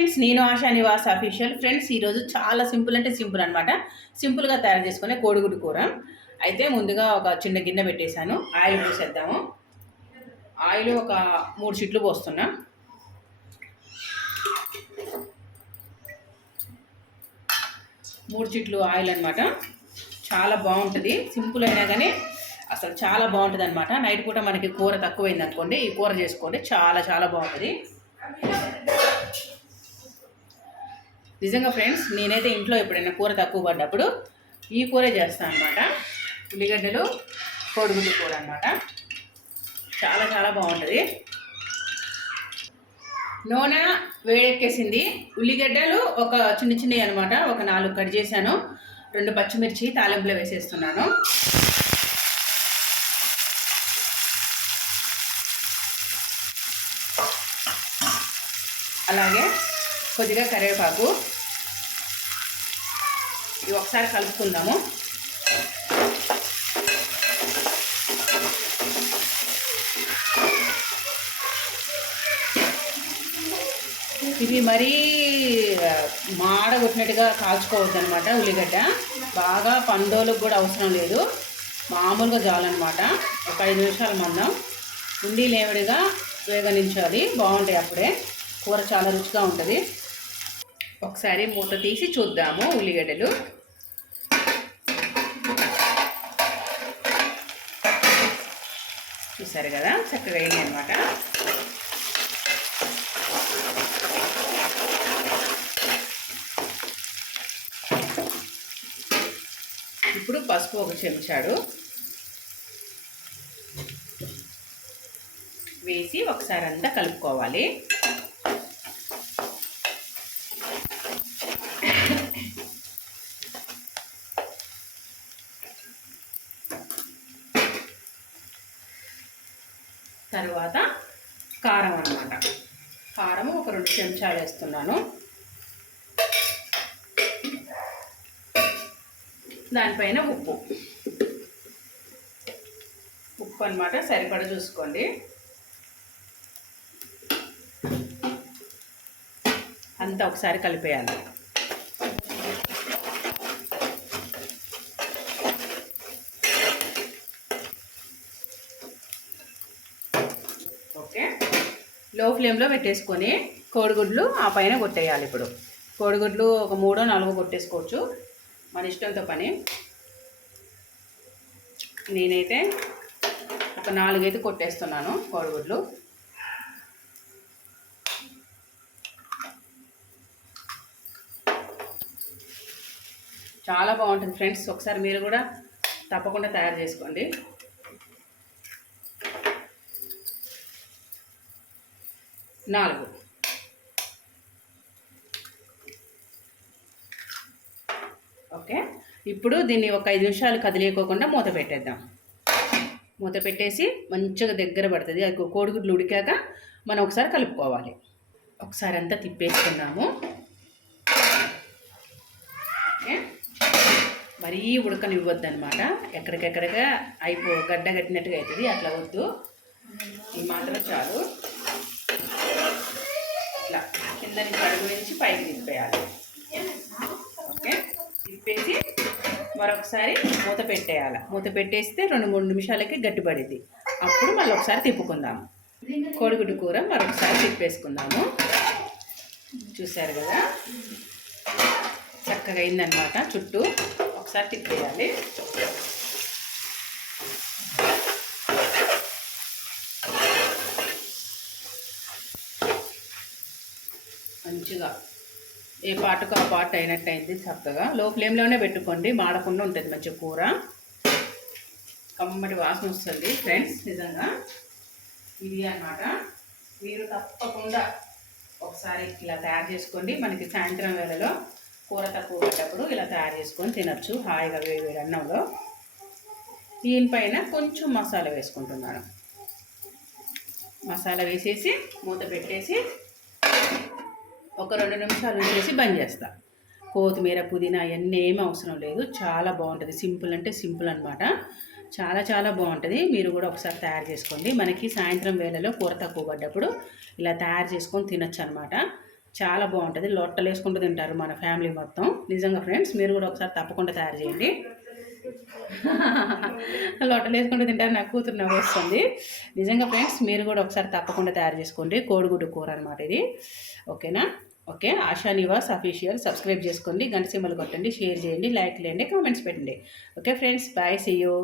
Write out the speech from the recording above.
Friends నేను ASHA Nivas official friends ఈరోజు చాలా సింపుల్ అంటే సింపుల్ అనమాట సింపుల్గా తయారు చేసుకునే కోడిగుడ్డు కూర. అయితే ముందుగా ఒక చిన్న గిన్నె పెట్టేశాను. ఆయిల్ పోసేద్దాము. ఆయిల్ ఒక మూడు చిట్లు పోస్తున్నా. మూడు చిట్లు ఆయిల్ అనమాట చాలా బాగుంటుంది. సింపుల్ అయినా కానీ అసలు చాలా బాగుంటుంది అనమాట నైట్ పూట మనకి కూర తక్కువైంది అనుకోండి ఈ కూర చేసుకోండి చాలా చాలా బాగుంటుంది. నిజంగా ఫ్రెండ్స్ నేనైతే ఇంట్లో ఎప్పుడైనా కూర తక్కువ పడ్డప్పుడు ఈ కూరే చేస్తాను అనమాట ఉల్లిగడ్డలు కోడిగుడ్డు కూర అనమాట చాలా చాలా బాగుంటుంది. నూనె వేడెక్కేసింది. ఉల్లిగడ్డలు ఒక చిన్న చిన్నవి అనమాట ఒక నాలుగు కట్ చేశాను. రెండు పచ్చిమిర్చి తాలింపులో వేసేస్తున్నాను. అలాగే కొద్దిగా కరివేపాకు. ఇవి ఒకసారి కలుపుకుందాము. ఇవి మరీ మాడగొట్టినట్టుగా కాల్చుకోవద్దు అనమాట ఉల్లిగడ్డ. బాగా పండోలకు కూడా అవసరం లేదు. మామూలుగా చాలన్నమాట. ఒక ఐదు నిమిషాలు మందం. ఉండి లేవిడిగా వేగనించాలి. బాగుంటాయి అప్పుడే. కూర చాలా రుచిగా ఉంటుంది. ఒకసారి మూత తీసి చూద్దాము ఉల్లిగడ్డలు. చూసారు కదా? చక్కగా అయింది అనమాట ఇప్పుడు పసుపు ఒక చెంచాడు. వేసి ఒకసారి అంతా కలుపుకోవాలి. తర్వాత కారం అన్నమాట. కారం ఒక రెండు చెంచాలు వేస్తున్నాను. దానిపైన ఉప్పు. ఉప్పు అనమాట సరిపడ చూసుకోండి. అంతా ఒకసారి కలిపేయాలి ఓకే లో ఫ్లేమ్లో పెట్టేసుకొని కోడిగుడ్లు ఆ పైన కొట్టేయాలి ఇప్పుడు. కోడిగుడ్లు ఒక మూడో నాలుగో కొట్టేసుకోవచ్చు. మన ఇష్టంతో పని. నేనైతే ఒక నాలుగైతే కొట్టేస్తున్నాను కోడిగుడ్లు. చాలా బాగుంటుంది ఫ్రెండ్స్. ఒకసారి మీరు కూడా తప్పకుండా తయారు చేసుకోండి. నాలుగు. ఓకే. ఇప్పుడు దీన్ని ఒక ఐదు నిమిషాలు కదిలేకోకుండా మూత పెట్టేద్దాం. మూత పెట్టేసి మంచిగా దగ్గర పడుతుంది. అది కోడిగుడ్లు ఉడికాక మనం ఒకసారి కలుపుకోవాలి. ఒకసారి అంతా తిప్పేసుకున్నాము మరీ ఉడకనివ్వద్దు అనమాట ఎక్కడికెక్కడిగా అయిపో గడ్డ కట్టినట్టుగా అవుతుంది అట్లా వద్దు. ఈ మాత్రం చాలు. ఇట్లా కింద నుంచి అడుగు నుంచి పైకి తిప్పేయాలి. ఓకే? తిప్పేసి మరొకసారి మూత పెట్టేయాలి. మూత పెట్టేస్తే రెండు మూడు నిమిషాలకి గట్టిపడింది. అప్పుడు మళ్ళీ ఒకసారి తిప్పుకుందాము కోడిగుడ్డు కూర మరొకసారి తిప్పేసుకుందాము. చూశారు కదా? చక్కగా అయిందనమాట చుట్టూ ఒకసారి తిప్పేయాలి. మంచిగా ఏ పాటుకు ఆ పాటు అయినట్టు అయింది చక్కగా. లో ఫ్లేమ్లోనే పెట్టుకోండి మాడకుండా ఉంటుంది మంచి కూర. కమ్మటి వాసన వస్తుంది ఫ్రెండ్స్ నిజంగా. ఇది అన్నమాట. మీరు తప్పకుండా ఒకసారి ఇలా తయారు చేసుకోండి. మనకి సాయంత్రం వేళలో కూర తక్కువ పడ్డప్పుడు ఇలా తయారు చేసుకొని తినచ్చు హాయిగా వేడి వేడి అన్నంలో. దీనిపైన కొంచెం మసాలా వేసుకుంటున్నాను. మసాలా వేసేసి మూత పెట్టేసి ఒక రెండు నిమిషాలు చేసి బంద్ చేస్తా. కొత్తిమీర పుదీనా అవన్నీ ఏమీ అవసరం లేదు. చాలా బాగుంటుంది. సింపుల్ అంటే సింపుల్ అనమాట చాలా చాలా బాగుంటుంది. మీరు కూడా ఒకసారి తయారు చేసుకోండి. మనకి సాయంత్రం వేళలో కూర తక్కువ పడ్డప్పుడు ఇలా తయారు చేసుకొని తినొచ్చు అనమాట చాలా బాగుంటుంది. లొట్టలు వేసుకుంటూ తింటారు మన ఫ్యామిలీ మొత్తం. నిజంగా ఫ్రెండ్స్ మీరు కూడా ఒకసారి తప్పకుండా తయారు చేయండి. లొట్టలు వేసుకుంటూ తింటారు. నాకు కూతురు నవ్వు వస్తుంది. నిజంగా ఫ్రెండ్స్ మీరు కూడా ఒకసారి తప్పకుండా తయారు చేసుకోండి. కోడిగుడ్డు కూర అనమాట ఇది. ఓకేనా? Okay? Asha Nivas official. Subscribe చేసుకోండి. గంట సింబల్ కొట్టండి. షేర్ చేయండి. లైక్ చేయండి. కామెంట్స్ పెట్టండి. Okay friends? Bye. See you.